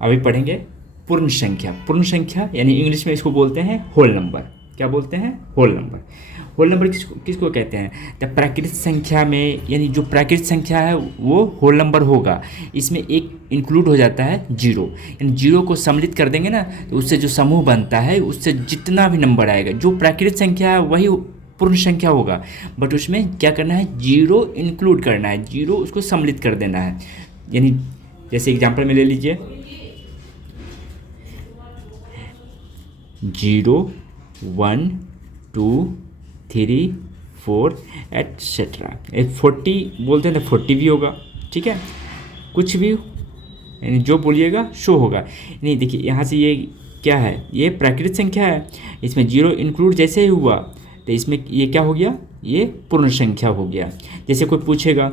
अभी पढ़ेंगे पूर्ण संख्या। पूर्ण संख्या यानी इंग्लिश में इसको बोलते हैं होल नंबर। क्या बोलते हैं? Whole number. होल नंबर किसको किसको कहते हैं? जब प्राकृतिक संख्या में, यानी जो प्राकृतिक संख्या है वो होल नंबर होगा, इसमें एक इंक्लूड हो जाता है जीरो। यानी जीरो को सम्मिलित कर देंगे ना, तो उससे जो समूह बनता है उससे जितना भी नंबर आएगा, जो प्राकृतिक संख्या है वही पूर्ण संख्या होगा, बट उसमें क्या करना है? जीरो इंक्लूड करना है, जीरो उसको सम्मिलित कर देना है। यानी जैसे एग्जांपल में ले लीजिए, 0 1 2 3 4 एटसेट्रा। 40 बोलते हैं तो 40 भी होगा, ठीक है, कुछ भी यानी जो बोलिएगा शो होगा। नहीं देखिए यहाँ से ये क्या है? ये प्राकृतिक संख्या है, इसमें जीरो इंक्लूड जैसे ही हुआ तो इसमें ये क्या हो गया? ये पूर्ण संख्या हो गया। जैसे कोई पूछेगा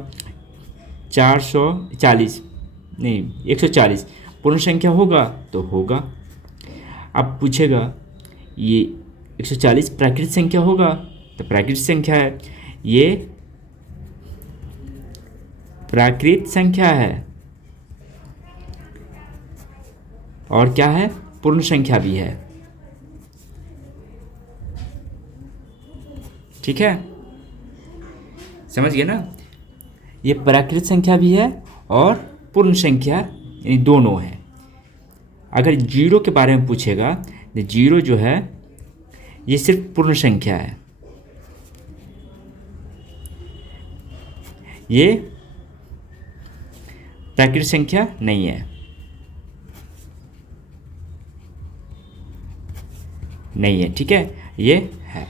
440 नहीं 140 पूर्ण संख्या होगा तो होगा। अब पूछेगा ये 140 प्राकृतिक संख्या होगा तो प्राकृतिक संख्या है, ये प्राकृतिक संख्या है और क्या है? पूर्ण संख्या भी है, ठीक है, समझ गए ना? ये प्राकृतिक संख्या भी है और पूर्ण संख्या यानी दोनों है। अगर जीरो के बारे में पूछेगा तो जीरो जो है ये सिर्फ पूर्ण संख्या है, ये प्राकृतिक संख्या नहीं है, नहीं है, ठीक है, ये है।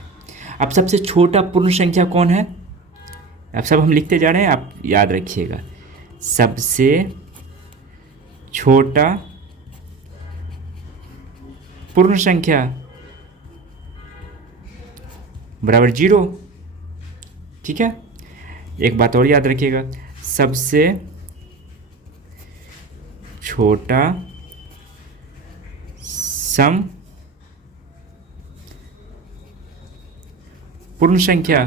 अब सबसे छोटा पूर्ण संख्या कौन है? अब सब हम लिखते जा रहे हैं, आप याद रखिएगा। सबसे छोटा पूर्ण संख्या बराबर जीरो, ठीक है। एक बात और याद रखिएगा, सबसे छोटा सम पूर्ण संख्या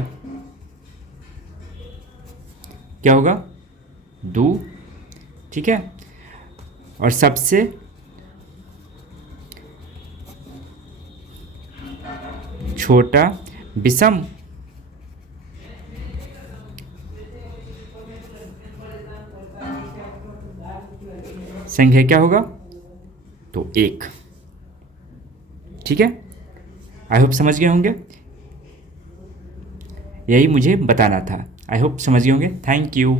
क्या होगा? 2, ठीक है। और सबसे छोटा विषम संख्या क्या होगा? तो 1, ठीक है। आई होप समझ गए होंगे, यही मुझे बताना था। आई होप समझ गए होंगे। Thank you.